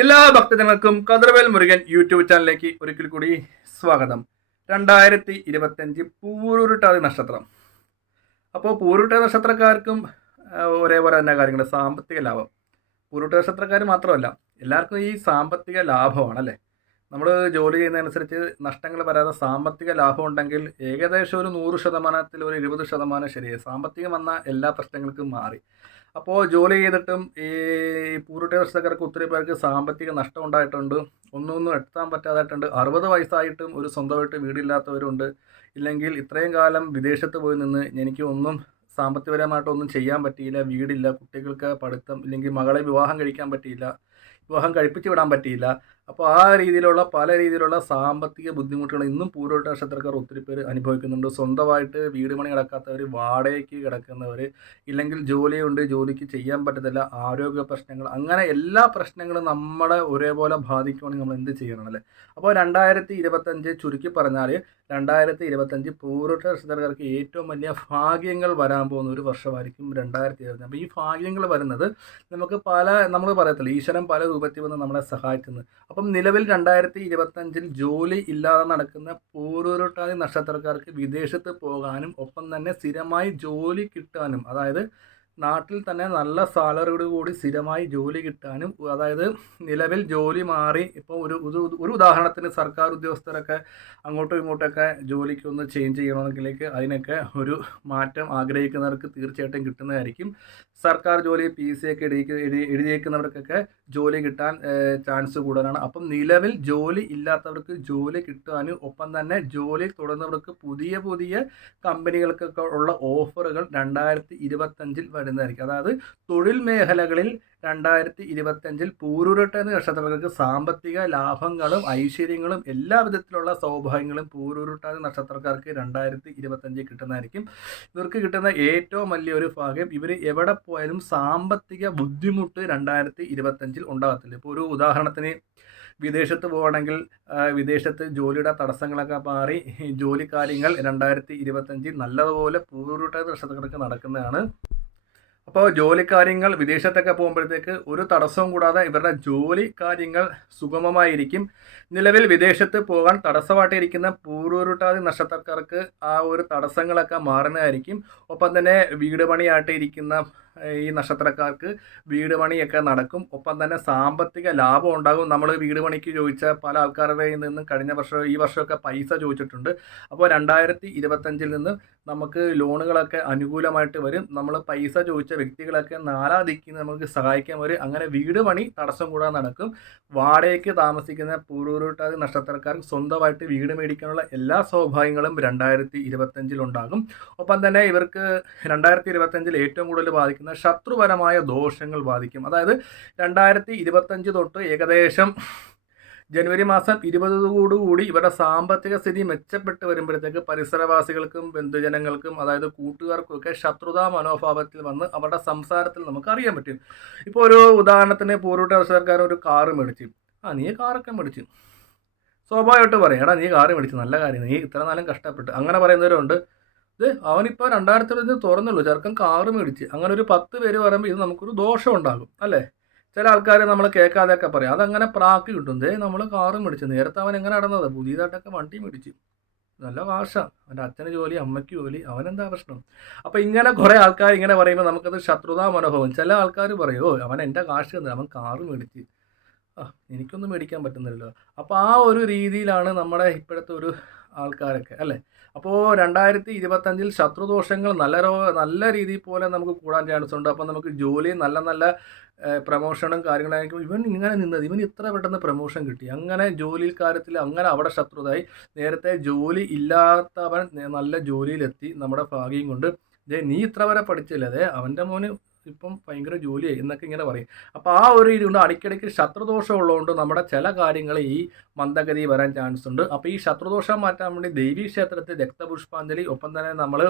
എല്ലാ ഭക്തജനങ്ങൾക്കും കതിർവേൽ മുരുകൻ യൂട്യൂബ് ചാനലിലേക്ക് ഒരിക്കൽ കൂടി സ്വാഗതം. 2025 പൂരുരുട്ടാതി നക്ഷത്രം. അപ്പോൾ പൂരുരുട്ടാതി നക്ഷത്രക്കാർക്കും ഒരേപോലെ തന്നെ കാര്യങ്ങൾ. സാമ്പത്തിക ലാഭം പൂരുരുട്ടാതി നക്ഷത്രക്കാർ മാത്രമല്ല, എല്ലാവർക്കും ഈ സാമ്പത്തിക ലാഭമാണ് അല്ലേ. നമ്മൾ ജോലി ചെയ്യുന്നതനുസരിച്ച് നഷ്ടങ്ങൾ വരാതെ സാമ്പത്തിക ലാഭം ഉണ്ടെങ്കിൽ ഏകദേശം ഒരു 100%, ഒരു 20% ശരിയായി സാമ്പത്തികം വന്ന എല്ലാ പ്രശ്നങ്ങൾക്കും മാറി. അപ്പോൾ ജോലി ചെയ്തിട്ടും ഈ പൂരുരുട്ടാതി നക്ഷത്രക്കാർക്ക് ഒത്തിരി പേർക്ക് സാമ്പത്തിക നഷ്ടം ഉണ്ടായിട്ടുണ്ട്. ഒന്നും എത്താൻ പറ്റാതായിട്ടുണ്ട്. 60 വയസ്സായിട്ടും ഒരു സ്വന്തമായിട്ട് വീടില്ലാത്തവരുണ്ട്. ഇല്ലെങ്കിൽ ഇത്രയും കാലം വിദേശത്ത് പോയി നിന്ന് എനിക്ക് ഒന്നും സാമ്പത്തികപരമായിട്ടൊന്നും ചെയ്യാൻ പറ്റിയില്ല, വീടില്ല, കുട്ടികൾക്ക് പഠിത്തം, ഇല്ലെങ്കിൽ മകളെ വിവാഹം കഴിക്കാൻ പറ്റിയില്ല, വിവാഹം കഴിപ്പിച്ച് വിടാൻ പറ്റിയില്ല. അപ്പോൾ ആ രീതിയിലുള്ള പല രീതിയിലുള്ള സാമ്പത്തിക ബുദ്ധിമുട്ടുകൾ ഇന്നും പൂരുരുട്ടാതി നക്ഷത്രക്കാർ ഒത്തിരി പേര് അനുഭവിക്കുന്നുണ്ട്. സ്വന്തമായിട്ട് വീട് പണി കിടക്കാത്തവർ, വാടകയ്ക്ക് കിടക്കുന്നവർ, ഇല്ലെങ്കിൽ ജോലിയുണ്ട്, ജോലിക്ക് ചെയ്യാൻ പറ്റത്തില്ല, ആരോഗ്യ പ്രശ്നങ്ങൾ, അങ്ങനെ എല്ലാ പ്രശ്നങ്ങളും നമ്മളെ ഒരേപോലെ ബാധിക്കുകയാണെങ്കിൽ നമ്മൾ എന്ത് ചെയ്യണമല്ലേ. അപ്പോൾ 2025 ചുരുക്കി പറഞ്ഞാൽ 2025 പൂരുരുട്ടാതി നക്ഷത്രക്കാർക്ക് ഏറ്റവും വലിയ ഭാഗ്യങ്ങൾ വരാൻ പോകുന്ന ഒരു വർഷമായിരിക്കും 2025. അപ്പോൾ ഈ ഭാഗ്യങ്ങൾ വരുന്നത് നമുക്ക് നമ്മൾ പറയത്തില്ല, ഈശ്വരൻ പല രൂപത്തിൽ വന്ന് നമ്മളെ സഹായിക്കുന്നത്. അപ്പം നിലവിൽ 2025 ജോലി ഇല്ലാതെ നടക്കുന്ന പൂരുരുട്ടാതി നക്ഷത്രക്കാർക്ക് വിദേശത്ത് പോകാനും ഒപ്പം തന്നെ സ്ഥിരമായി ജോലി കിട്ടാനും, അതായത് നാട്ടിൽ തന്നെ നല്ല സാലറിയോട് കൂടി സ്ഥിരമായി ജോലി കിട്ടാനും, അതായത് നിലവിൽ ജോലി മാറി ഇപ്പോൾ ഒരു ഉദാഹരണത്തിന് സർക്കാർ ഉദ്യോഗസ്ഥരൊക്കെ അങ്ങോട്ടും ഇങ്ങോട്ടൊക്കെ ജോലിക്കൊന്ന് ചേഞ്ച് ചെയ്യണമെങ്കിലേക്ക് അതിനൊക്കെ ഒരു മാറ്റം ആഗ്രഹിക്കുന്നവർക്ക് തീർച്ചയായിട്ടും കിട്ടുന്നതായിരിക്കും. സർക്കാർ ജോലി PSC ഒക്കെ എഴുതിയേക്കുന്നവർക്കൊക്കെ ജോലി കിട്ടാൻ ചാൻസ് കൂടുതലാണ്. അപ്പം നിലവിൽ ജോലി ഇല്ലാത്തവർക്ക് ജോലി കിട്ടാനും ഒപ്പം തന്നെ ജോലി തുടർന്നവർക്ക് പുതിയ പുതിയ കമ്പനികൾക്കൊക്കെ ഉള്ള ഓഫറുകൾ 2025 വരുന്നതായിരിക്കും. അതായത് തൊഴിൽ മേഖലകളിൽ 2025 പൂരുരുട്ടാതി നക്ഷത്രക്കാർക്ക് സാമ്പത്തിക ലാഭങ്ങളും ഐശ്വര്യങ്ങളും എല്ലാ വിധത്തിലുള്ള സൗഭാഗ്യങ്ങളും പൂരുരുട്ടാതി നക്ഷത്രക്കാർക്ക് 2025 കിട്ടുന്നതായിരിക്കും. ഇവർക്ക് കിട്ടുന്ന ഏറ്റവും വലിയൊരു ഭാഗ്യം, ഇവർ എവിടെ പോയാലും സാമ്പത്തിക ബുദ്ധിമുട്ട് 2025 ഉണ്ടാകത്തില്ല. ഇപ്പോൾ ഒരു ഉദാഹരണത്തിന് വിദേശത്ത് പോവുകയാണെങ്കിൽ വിദേശത്ത് ജോലിയുടെ തടസ്സങ്ങളൊക്കെ മാറി ജോലി കാര്യങ്ങൾ 2025 നല്ലതുപോലെ പൂരുരുട്ടാതി നക്ഷത്രക്കാർക്ക് നടക്കുന്നതാണ്. അപ്പോൾ ജോലി കാര്യങ്ങൾ വിദേശത്തൊക്കെ പോകുമ്പോഴത്തേക്ക് ഒരു തടസ്സവും കൂടാതെ ഇവരുടെ ജോലി കാര്യങ്ങൾ സുഗമമായിരിക്കും. നിലവിൽ വിദേശത്ത് പോകാൻ തടസ്സമായിട്ടിരിക്കുന്ന പൂരുരുട്ടാതി നക്ഷത്രക്കാർക്ക് ആ ഒരു തടസ്സങ്ങളൊക്കെ മാറുന്നതായിരിക്കും. ഒപ്പം തന്നെ വീട് പണിയായിട്ട് ഇരിക്കുന്ന ഈ നക്ഷത്രക്കാർക്ക് വീട് പണിയൊക്കെ നടക്കും. ഒപ്പം തന്നെ സാമ്പത്തിക ലാഭം ഉണ്ടാകും. നമ്മൾ വീട് പണിക്ക് ചോദിച്ച പല ആൾക്കാരുടെ നിന്നും കഴിഞ്ഞ വർഷം ഈ വർഷമൊക്കെ പൈസ ചോദിച്ചിട്ടുണ്ട്. അപ്പോൾ 2025 നിന്ന് നമുക്ക് ലോണുകളൊക്കെ അനുകൂലമായിട്ട് വരും. നമ്മൾ പൈസ ചോദിച്ച വ്യക്തികളൊക്കെ നാലാദിക്കിന് നമുക്ക് സഹായിക്കാൻ വരും. അങ്ങനെ വീട് പണി തടസ്സം കൂടാതെ നടക്കും. വാടകയ്ക്ക് താമസിക്കുന്ന പൂരുരുട്ടാതി നക്ഷത്രക്കാർക്ക് സ്വന്തമായിട്ട് വീട് മേടിക്കാനുള്ള എല്ലാ സൗഭാഗ്യങ്ങളും 2025 ഉണ്ടാകും. ഒപ്പം തന്നെ ഇവർക്ക് 2025 ഏറ്റവും കൂടുതൽ ബാധിക്കുന്ന ശത്രുപരമായ ദോഷങ്ങൾ ബാധിക്കും. അതായത് 2025 തൊട്ട് ഏകദേശം ജനുവരി മാസം 20 ഇവരുടെ സാമ്പത്തിക സ്ഥിതി മെച്ചപ്പെട്ട് വരുമ്പോഴത്തേക്ക് പരിസരവാസികൾക്കും ബന്ധുജനങ്ങൾക്കും, അതായത് കൂട്ടുകാർക്കും ഒക്കെ ശത്രുതാ മനോഭാവത്തിൽ വന്ന് അവരുടെ സംസാരത്തിൽ നമുക്ക് അറിയാൻ പറ്റും. ഇപ്പോൾ ഒരു ഉദാഹരണത്തിന് പൂരുരുട്ടാതി നക്ഷത്രക്കാരൻ ഒരു കാറ് മേടിച്ചു. നീ കാറൊക്കെ മേടിച്ചു, സ്വാഭാവികമായിട്ട് പറയാം, എടാ നീ കാറ് മേടിച്ചു, നല്ല കാര്യം, നീ ഇത്ര നാളും കഷ്ടപ്പെട്ട്, അങ്ങനെ പറയുന്നവരുണ്ട്. ഇത് അവനിപ്പോൾ 2025 തുറന്നുള്ളൂ, ചെറുക്കൻ കാറ് മേടിച്ച്, അങ്ങനെ ഒരു 10 പേര് പറയുമ്പോൾ ഇത് നമുക്കൊരു ദോഷം ഉണ്ടാകും അല്ലേ. ചില ആൾക്കാർ നമ്മൾ കേൾക്കാതെയൊക്കെ പറയും, അതങ്ങനെ പ്രാക്ക് കിട്ടും. നമ്മൾ കാറ് മേടിച്ചു, നേരത്തെ അവൻ എങ്ങനെ നടന്നത്, പുതിയതായിട്ടൊക്കെ വണ്ടി മേടിച്ച്, നല്ല കാശാണ്, അവൻ്റെ അച്ഛന് ജോലി, അമ്മയ്ക്ക് ജോലി, അവനെന്താ പ്രശ്നം. അപ്പോൾ ഇങ്ങനെ കുറേ ആൾക്കാർ ഇങ്ങനെ പറയുമ്പോൾ നമുക്കത് ശത്രുതാ മനോഭാവം. ചില ആൾക്കാർ പറയും, അവൻ എൻ്റെ കാശ് തന്നു, അവൻ കാറ് മേടിച്ച്, എനിക്കൊന്നും മേടിക്കാൻ പറ്റുന്നില്ലല്ലോ. അപ്പോൾ ആ ഒരു രീതിയിലാണ് നമ്മുടെ ഇപ്പോഴത്തെ ഒരു ആൾക്കാരൊക്കെ അല്ലേ. അപ്പോൾ 2025 ശത്രുദോഷങ്ങൾ നല്ല രീതിയിൽ പോലെ നമുക്ക് കൂടാൻ ചാൻസ് ഉണ്ട്. അപ്പോൾ നമുക്ക് ജോലി നല്ല നല്ല പ്രമോഷനും കാര്യങ്ങളായിരിക്കും. ഇവൻ ഇങ്ങനെ നിന്നത്, ഇവൻ ഇത്ര പെട്ടെന്ന് പ്രമോഷൻ കിട്ടി, അങ്ങനെ ജോലി കാര്യത്തിൽ അങ്ങനെ അവിടെ ശത്രുതായി. നേരത്തെ ജോലി ഇല്ലാത്തവൻ നല്ല ജോലിയിലെത്തി നമ്മുടെ ഭാഗ്യം കൊണ്ട്. നീ ഇത്ര വരെ പഠിച്ചില്ല, അവൻ്റെ മോന് ഇപ്പം ഭയങ്കര ജോലിയായി എന്നൊക്കെ ഇങ്ങനെ പറയും. അപ്പോൾ ആ ഒരു ഇതുകൊണ്ട് അടിക്കടിക്ക് ശത്രുദോഷം ഉള്ളതുകൊണ്ട് നമ്മുടെ ചില കാര്യങ്ങൾ ഈ മന്ദഗതി വരാൻ ചാൻസ് ഉണ്ട്. അപ്പോൾ ഈ ശത്രുദോഷം മാറ്റാൻ വേണ്ടി ദേവീ ക്ഷേത്രത്തിൽ രക്തപുഷ്പാഞ്ജലി, ഒപ്പം തന്നെ നമ്മൾ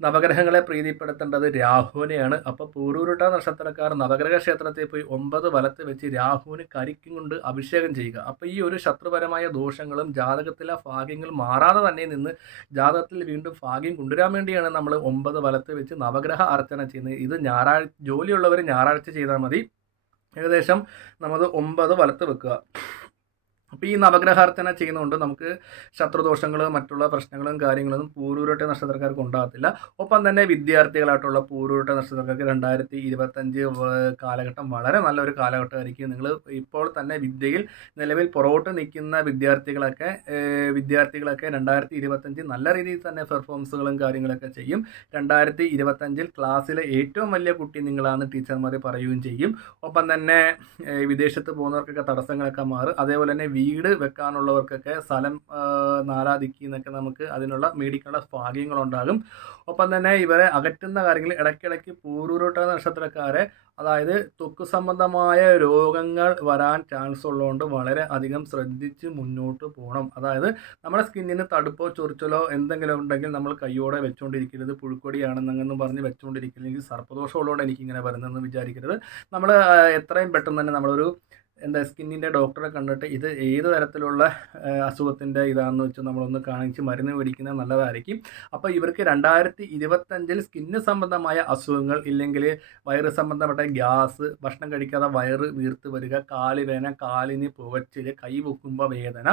നവഗ്രഹങ്ങളെ പ്രീതിപ്പെടുത്തേണ്ടത് രാഹുവിനെയാണ്. അപ്പോൾ പൂരുരുട്ടാതി നക്ഷത്രക്കാർ നവഗ്രഹ ക്ഷേത്രത്തിൽ പോയി 9 വലത്ത് വെച്ച് രാഹുവിന് കരിക്കും കൊണ്ട് അഭിഷേകം ചെയ്യുക. അപ്പോൾ ഈ ഒരു ശത്രുപരമായ ദോഷങ്ങളും ജാതകത്തിലെ ഭാഗ്യങ്ങൾ മാറാതെ തന്നെ നിന്ന് ജാതകത്തിൽ വീണ്ടും ഭാഗ്യം കൊണ്ടുവരാൻ വേണ്ടിയാണ് നമ്മൾ 9 വലത്ത് വെച്ച് നവഗ്രഹ അർച്ചന ചെയ്യുന്നത്. ഇത് ജോലിയുള്ളവർ ഞായറാഴ്ച ചെയ്താൽ മതി. ഏകദേശം നമ്മൾ 9 വലത്ത് വെക്കുക. അപ്പോൾ ഈ നവഗ്രഹാർച്ചന ചെയ്യുന്നതുകൊണ്ട് നമുക്ക് ശത്രുദോഷങ്ങൾ മറ്റുള്ള പ്രശ്നങ്ങളും കാര്യങ്ങളൊന്നും പൂരുരുട്ട നക്ഷത്രക്കാർക്ക് ഉണ്ടാകത്തില്ല. ഒപ്പം തന്നെ വിദ്യാർത്ഥികളായിട്ടുള്ള പൂരുരുട്ട നക്ഷത്രക്കാർക്ക് 2025 കാലഘട്ടം വളരെ നല്ലൊരു കാലഘട്ടമായിരിക്കും. നിങ്ങൾ ഇപ്പോൾ തന്നെ വിദ്യയിൽ നിലവിൽ പുറകോട്ട് നിൽക്കുന്ന വിദ്യാർത്ഥികളൊക്കെ 2025 നല്ല രീതിയിൽ തന്നെ പെർഫോമൻസുകളും കാര്യങ്ങളൊക്കെ ചെയ്യും. 2025 ക്ലാസ്സിലെ ഏറ്റവും വലിയ കുട്ടി നിങ്ങളാണെന്ന് ടീച്ചർമാർ പറയുകയും ചെയ്യും. ഒപ്പം തന്നെ വിദേശത്ത് പോകുന്നവർക്കൊക്കെ തടസ്സങ്ങളൊക്കെ മാറും. അതേപോലെ തന്നെ വീട് വെക്കാനുള്ളവർക്കൊക്കെ സ്ഥലം നാലാദിക്കി എന്നൊക്കെ നമുക്ക് അതിനുള്ള മേടിക്കാനുള്ള ഭാഗ്യങ്ങളുണ്ടാകും. ഒപ്പം തന്നെ ഇവരെ അകറ്റുന്ന കാര്യങ്ങൾ ഇടയ്ക്കിടയ്ക്ക് പൂരുരുട്ട നക്ഷത്രക്കാരെ, അതായത് ത്വക്ക് സംബന്ധമായ രോഗങ്ങൾ വരാൻ ചാൻസ് ഉള്ളതുകൊണ്ട് വളരെ അധികം ശ്രദ്ധിച്ച് മുന്നോട്ട് പോകണം. അതായത് നമ്മുടെ സ്കിന്നിന് തടുപ്പോ ചൊറിച്ചലോ എന്തെങ്കിലും ഉണ്ടെങ്കിൽ നമ്മൾ കയ്യോടെ വെച്ചുകൊണ്ടിരിക്കരുത്. പുഴുക്കൊടിയാണെന്നൊന്നും പറഞ്ഞ് വെച്ചുകൊണ്ടിരിക്കരുത്. എനിക്ക് സർപ്പദോഷം ഉള്ളതുകൊണ്ട് എനിക്കിങ്ങനെ വരുന്നതെന്ന് വിചാരിക്കരുത്. നമ്മൾ എത്രയും പെട്ടെന്ന് തന്നെ നമ്മളൊരു സ്കിന്നിൻ്റെ ഡോക്ടറെ കണ്ടിട്ട് ഇത് ഏത് തരത്തിലുള്ള അസുഖത്തിൻ്റെ ഇതാണെന്ന് വെച്ച് നമ്മളൊന്ന് കാണിച്ച് മരുന്ന് മേടിക്കുന്നത് നല്ലതായിരിക്കും. അപ്പോൾ ഇവർക്ക് 2025 സ്കിന്ന് സംബന്ധമായ അസുഖങ്ങൾ, ഇല്ലെങ്കിൽ വയറ് സംബന്ധപ്പെട്ട ഗ്യാസ്, ഭക്ഷണം കഴിക്കാതെ വയറ് വീർത്ത് വരിക, കാലുവേദന, കാലിന് പുകച്ചിൽ, കൈ പൊക്കുമ്പോൾ വേദന,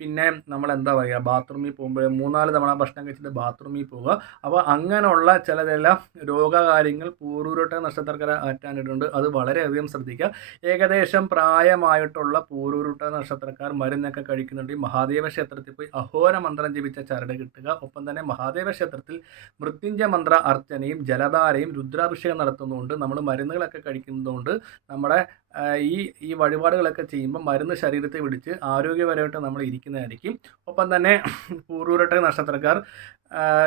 പിന്നെ നമ്മൾ എന്താ പറയുക, ബാത്റൂമിൽ പോകുമ്പോൾ 3-4 തവണ ഭക്ഷണം കഴിച്ചിട്ട് ബാത്റൂമിൽ പോവുക. അപ്പോൾ അങ്ങനെയുള്ള ചിലതെല്ലാം രോഗകാര്യങ്ങൾ പൂരുരുട്ട നക്ഷത്രക്കാരെ ആറ്റാനിട്ടുണ്ട്. അത് വളരെയധികം ശ്രദ്ധിക്കുക. ഏകദേശം പ്രായമായിട്ടുള്ള പൂരുരുട്ട നക്ഷത്രക്കാർ മരുന്നൊക്കെ കഴിക്കുന്നുണ്ട്. മഹാദേവ ക്ഷേത്രത്തിൽ പോയി അഹോര മന്ത്രം ജപിച്ച ചരട് കിട്ടുക. ഒപ്പം തന്നെ മഹാദേവ ക്ഷേത്രത്തിൽ മൃത്യുഞ്ജയ മന്ത്ര അർച്ചനയും ജലധാരയും രുദ്രാഭിഷേകം നടത്തുന്നതുകൊണ്ട് നമ്മൾ മരുന്നുകളൊക്കെ കഴിക്കുന്നതുകൊണ്ട് നമ്മുടെ ഈ വഴിപാടുകളൊക്കെ ചെയ്യുമ്പോൾ മരുന്ന് ശരീരത്തെ പിടിച്ച് ആരോഗ്യപരമായിട്ട് നമ്മൾ ഇരിക്കുന്നതായിരിക്കും. ഒപ്പം തന്നെ പൂരുരുട്ട നക്ഷത്രക്കാർ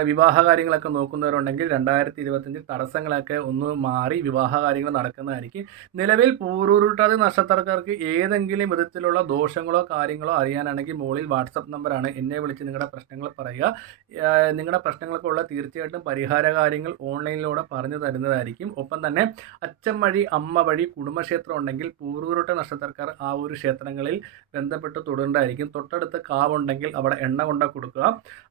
വിവാഹ കാര്യങ്ങളൊക്കെ നോക്കുന്നവരുണ്ടെങ്കിൽ 2025 തടസ്സങ്ങളൊക്കെ ഒന്ന് മാറി വിവാഹ കാര്യങ്ങൾ നടക്കുന്നതായിരിക്കും. നിലവിൽ പൂരുരുട്ടാതി നക്ഷത്രക്കാർക്ക് ഏതെങ്കിലും വിധത്തിലുള്ള ദോഷങ്ങളോ കാര്യങ്ങളോ അറിയാനാണെങ്കിൽ മുകളിൽ വാട്സപ്പ് നമ്പറാണ്, എന്നെ വിളിച്ച് നിങ്ങളുടെ പ്രശ്നങ്ങൾ പറയുക. നിങ്ങളുടെ പ്രശ്നങ്ങൾക്കുള്ള തീർച്ചയായിട്ടും പരിഹാര കാര്യങ്ങൾ ഓൺലൈനിലൂടെ പറഞ്ഞു തരുന്നതായിരിക്കും. ഒപ്പം തന്നെ അച്ഛൻ വഴി അമ്മ വഴി കുടുംബക്ഷേത്രം ഉണ്ടെങ്കിൽ പൂരുരുട്ട നക്ഷത്രക്കാർ ആ ഒരു ക്ഷേത്രങ്ങളിൽ ബന്ധപ്പെട്ട് തൊടേണ്ടതായിരിക്കും. തൊട്ടടുത്ത് കാവുണ്ടെങ്കിൽ അവിടെ എണ്ണ കൊണ്ട കൊടുക്കുക.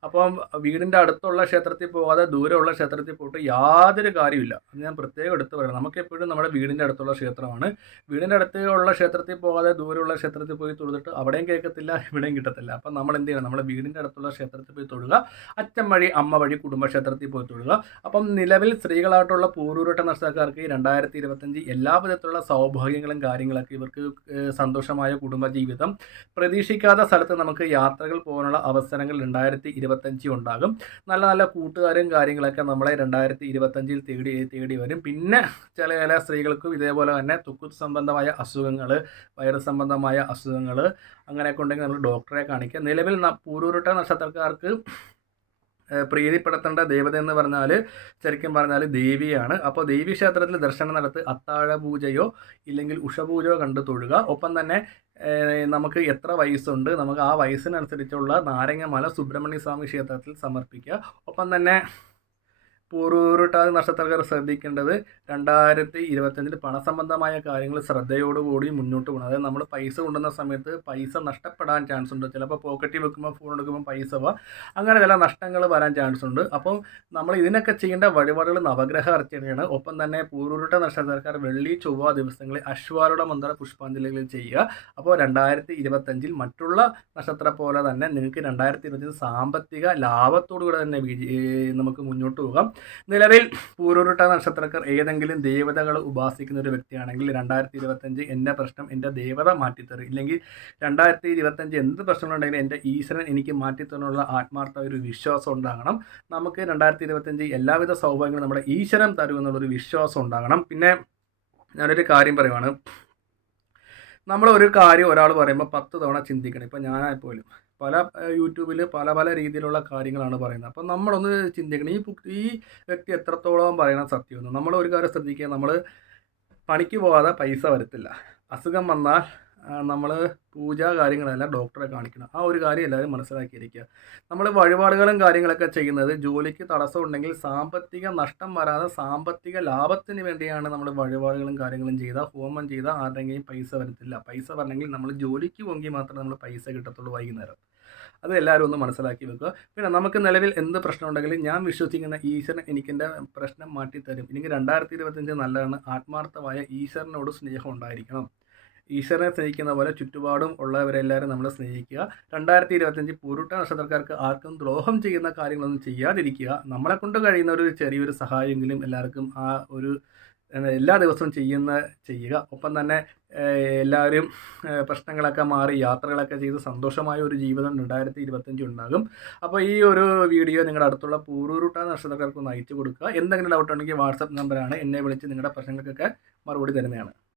അപ്പം വീടിൻ്റെ അടുത്തുള്ള ക്ഷേത്രത്തിൽ പോകാതെ ദൂരെയുള്ള ക്ഷേത്രത്തിൽ പോയിട്ട് യാതൊരു കാര്യമില്ല. അത് ഞാൻ പ്രത്യേകം എടുത്ത് പറയണം. നമുക്കെപ്പോഴും നമ്മുടെ വീടിൻ്റെ അടുത്തുള്ള ക്ഷേത്രമാണ്. വീടിൻ്റെ അടുത്തുള്ള ക്ഷേത്രത്തിൽ പോകാതെ ദൂരെയുള്ള ക്ഷേത്രത്തിൽ പോയി തൊഴുതിട്ട് അവിടെയും കേൾക്കത്തില്ല, ഇവിടെയും കിട്ടത്തില്ല. അപ്പം നമ്മൾ എന്ത് ചെയ്യണം, നമ്മുടെ വീടിൻ്റെ അടുത്തുള്ള ക്ഷേത്രത്തിൽ പോയി തൊഴുക. അച്ഛൻ വഴി അമ്മ വഴി കുടുംബക്ഷേത്രത്തിൽ പോയി തൊഴുക. അപ്പം നിലവിൽ സ്ത്രീകളായിട്ടുള്ള പൂരുരുട്ട നക്ഷത്രക്കാർക്ക് 2025 എല്ലാ വിധത്തിലുള്ള സൗഭാഗ്യങ്ങളും കാര്യങ്ങളൊക്കെ ഇവർക്ക് സന്തോഷമായ കുടുംബജീവിതം, പ്രതീക്ഷിക്കാത്ത സ്ഥലത്ത് നമുക്ക് യാത്രകൾ പോകാനുള്ള അവസരങ്ങൾ 2025 ഉണ്ടാകും. നല്ല നല്ല കൂട്ടുകാരും കാര്യങ്ങളൊക്കെ നമ്മളെ 2025 തേടി വരും. പിന്നെ ചില സ്ത്രീകൾക്കും ഇതേപോലെ തന്നെ ത്വക്ക് സംബന്ധമായ അസുഖങ്ങൾ, വയറ് സംബന്ധമായ അസുഖങ്ങൾ അങ്ങനെയൊക്കെ ഉണ്ടെങ്കിൽ നമ്മൾ ഡോക്ടറെ കാണിക്കുക. നിലവിൽ പൂരുരുട്ട നക്ഷത്രക്കാർക്ക് പ്രീതിപ്പെടുത്തേണ്ട ദേവത എന്ന് പറഞ്ഞാൽ ശരിക്കും പറഞ്ഞാൽ ദേവിയാണ്. അപ്പോൾ ദേവി ക്ഷേത്രത്തിൽ ദർശനം നടത്തി അത്താഴ പൂജയോ ഇല്ലെങ്കിൽ ഉഷപൂജയോ കണ്ടു തൊഴുക. ഒപ്പം തന്നെ നമുക്ക് എത്ര വയസ്സുണ്ട് നമുക്ക് ആ വയസ്സിനനുസരിച്ചുള്ള നാരങ്ങമാല സുബ്രഹ്മണ്യ സ്വാമി ക്ഷേത്രത്തിൽ സമർപ്പിക്കുക. ഒപ്പം തന്നെ പൂരുരുട്ടാതി നക്ഷത്രക്കാർ ശ്രദ്ധിക്കേണ്ടത് 2025 പണസംബന്ധമായ കാര്യങ്ങൾ ശ്രദ്ധയോടുകൂടി മുന്നോട്ട് പോകണം. അതായത് നമ്മൾ പൈസ കൊണ്ടുവന്ന സമയത്ത് പൈസ നഷ്ടപ്പെടാൻ ചാൻസ് ഉണ്ട്. ചിലപ്പോൾ പോക്കറ്റിൽ വെക്കുമ്പോൾ ഫോൺ എടുക്കുമ്പോൾ പൈസ അങ്ങനെ ചില നഷ്ടങ്ങൾ വരാൻ ചാൻസ് ഉണ്ട്. അപ്പോൾ നമ്മൾ ഇതിനൊക്കെ ചെയ്യേണ്ട വഴിപാടുകൾ നവഗ്രഹ അർച്ചനയാണ്. ഒപ്പം തന്നെ പൂരുരുട്ട നക്ഷത്രക്കാർ വെള്ളി ചൊവ്വ ദിവസങ്ങളിൽ അശ്വാരൂഢ മന്ത്ര പുഷ്പാഞ്ജലികൾ ചെയ്യുക. അപ്പോൾ 2025 മറ്റുള്ള നക്ഷത്രം പോലെ തന്നെ നിങ്ങൾക്ക് 2025 സാമ്പത്തിക ലാഭത്തോടുകൂടെ തന്നെ നമുക്ക് മുന്നോട്ട് പോകാം. നിലവിൽ പൂരുരുട്ട നക്ഷത്രക്കാർ ഏതെങ്കിലും ദേവതകൾ ഉപാസിക്കുന്ന ഒരു വ്യക്തിയാണെങ്കിൽ 2025 എൻ്റെ പ്രശ്നം എൻ്റെ ദേവത മാറ്റിത്തരും, ഇല്ലെങ്കിൽ 2025 എന്ത് പ്രശ്നങ്ങളുണ്ടെങ്കിലും എൻ്റെ ഈശ്വരൻ എനിക്ക് മാറ്റിത്തരാനുള്ള ആത്മാർത്ഥ ഒരു വിശ്വാസം ഉണ്ടാകണം. നമുക്ക് 2025 എല്ലാവിധ സൗഭാഗ്യങ്ങളും നമ്മുടെ ഈശ്വരൻ തരുമെന്നുള്ളൊരു വിശ്വാസം ഉണ്ടാകണം. പിന്നെ ഞാനൊരു കാര്യം പറയുവാണ്, നമ്മളൊരു കാര്യം ഒരാൾ പറയുമ്പോൾ 10 തവണ ചിന്തിക്കണം. ഇപ്പം ഞാനായിപ്പോലും പല യൂട്യൂബിൽ പല രീതിയിലുള്ള കാര്യങ്ങളാണ് പറയുന്നത്. അപ്പം നമ്മളൊന്ന് ചിന്തിക്കണം, ഈ വ്യക്തി എത്രത്തോളം പറയണ സത്യമെന്ന്. നമ്മൾ ഒരു കാര്യം ശ്രദ്ധിക്കുക, നമ്മൾ പണിക്ക് പോകാതെ പൈസ വരത്തില്ല. അസുഖം വന്നാൽ നമ്മൾ പൂജ കാര്യങ്ങളെല്ലാം ഡോക്ടറെ കാണിക്കണം. ആ ഒരു കാര്യം എല്ലാവരും മനസ്സിലാക്കിയിരിക്കുക. നമ്മൾ വഴിപാടുകളും കാര്യങ്ങളൊക്കെ ചെയ്യുന്നത് ജോലിക്ക് തടസ്സം ഉണ്ടെങ്കിൽ സാമ്പത്തിക നഷ്ടം വരാതെ സാമ്പത്തിക ലാഭത്തിന് വേണ്ടിയാണ് നമ്മൾ വഴിപാടുകളും കാര്യങ്ങളും ചെയ്താൽ, ഹോമം ചെയ്താൽ ആരുടെയെങ്കിലും പൈസ വരത്തില്ല. പൈസ വരണമെങ്കിൽ നമ്മൾ ജോലിക്ക് പോയെങ്കിൽ മാത്രമേ നമ്മൾ പൈസ കിട്ടത്തുള്ളൂ വൈകുന്നേരം. അത് എല്ലാവരും ഒന്ന് മനസ്സിലാക്കി വെക്കുക. പിന്നെ നമുക്ക് നിലവിൽ എന്ത് പ്രശ്നം ഉണ്ടെങ്കിലും ഞാൻ വിശ്വസിക്കുന്ന ഈശ്വരൻ എനിക്കെൻ്റെ പ്രശ്നം മാറ്റിത്തരും. എനിക്ക് 2025 നല്ലതാണ്. ആത്മാർത്ഥമായ ഈശ്വരനോട് സ്നേഹം ഉണ്ടായിരിക്കണം. ഈശ്വരനെ സ്നേഹിക്കുന്ന പോലെ ചുറ്റുപാടും ഉള്ളവരെല്ലാവരും നമ്മൾ സ്നേഹിക്കുക. 2025 പൂരുരുട്ടാ നക്ഷത്രക്കാർക്ക് ആർക്കും ദ്രോഹം ചെയ്യുന്ന കാര്യങ്ങളൊന്നും ചെയ്യാതിരിക്കുക. നമ്മളെ കൊണ്ട് കഴിയുന്ന ഒരു ചെറിയൊരു സഹായമെങ്കിലും എല്ലാവർക്കും ആ ഒരു എല്ലാ ദിവസവും ചെയ്യുക. ഒപ്പം തന്നെ എല്ലാവരും പ്രശ്നങ്ങളൊക്കെ മാറി യാത്രകളൊക്കെ ചെയ്ത് സന്തോഷമായ ഒരു ജീവിതം 2025 ഉണ്ടാകും. അപ്പോൾ ഈ ഒരു വീഡിയോ നിങ്ങളുടെ അടുത്തുള്ള പൂരുരുട്ടാ നക്ഷത്രക്കാർക്ക് ഒന്ന് അയച്ചു കൊടുക്കുക. എന്തെങ്കിലും ഡൗട്ട് ഉണ്ടെങ്കിൽ വാട്സപ്പ് നമ്പറാണ്, എന്നെ വിളിച്ച് നിങ്ങളുടെ പ്രശ്നങ്ങൾക്കൊക്കെ മറുപടി തരുന്നതാണ്.